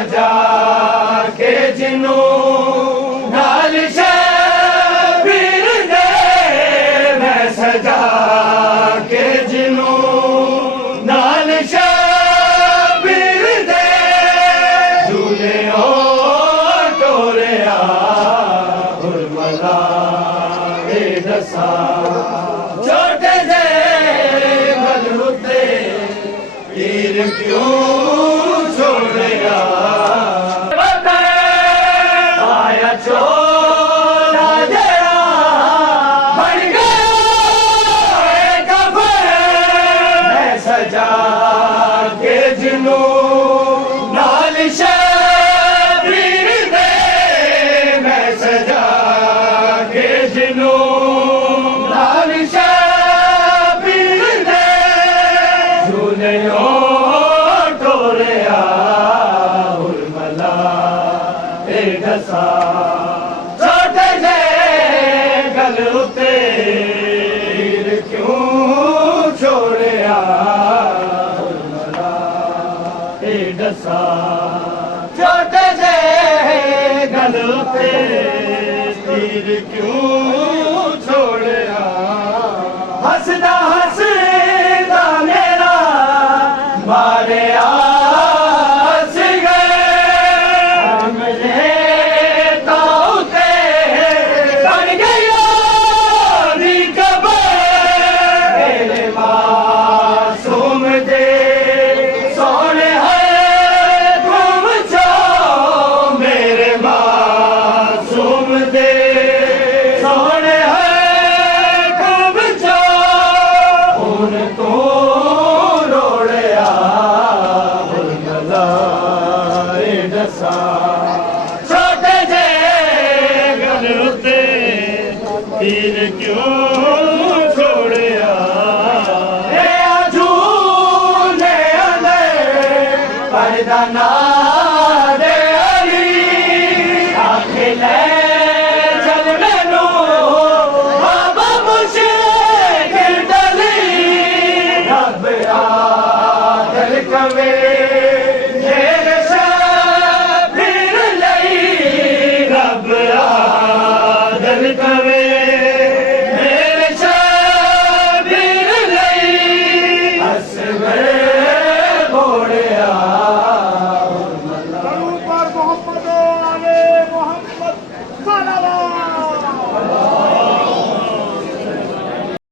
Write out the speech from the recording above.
सजा के जिनू नाल शबीर दे मैं सजा के जिनू नाल शबीर दे झूले ओ टोरिया हुरमला ए दसा छोटे जे गलुते तीर क्यों छोड़िया आया चोला जरा बन गया कफन मैं सजा के जिनू नाल शबीर दे मैं सजा के जिनू नाल शबीर दे झूले छोटे जे गल उते तीर क्यों छोड़िया दसा छोटे जे गल उते तीर क्यों छोड़िया हसदा हसदा मेरा मारे Sa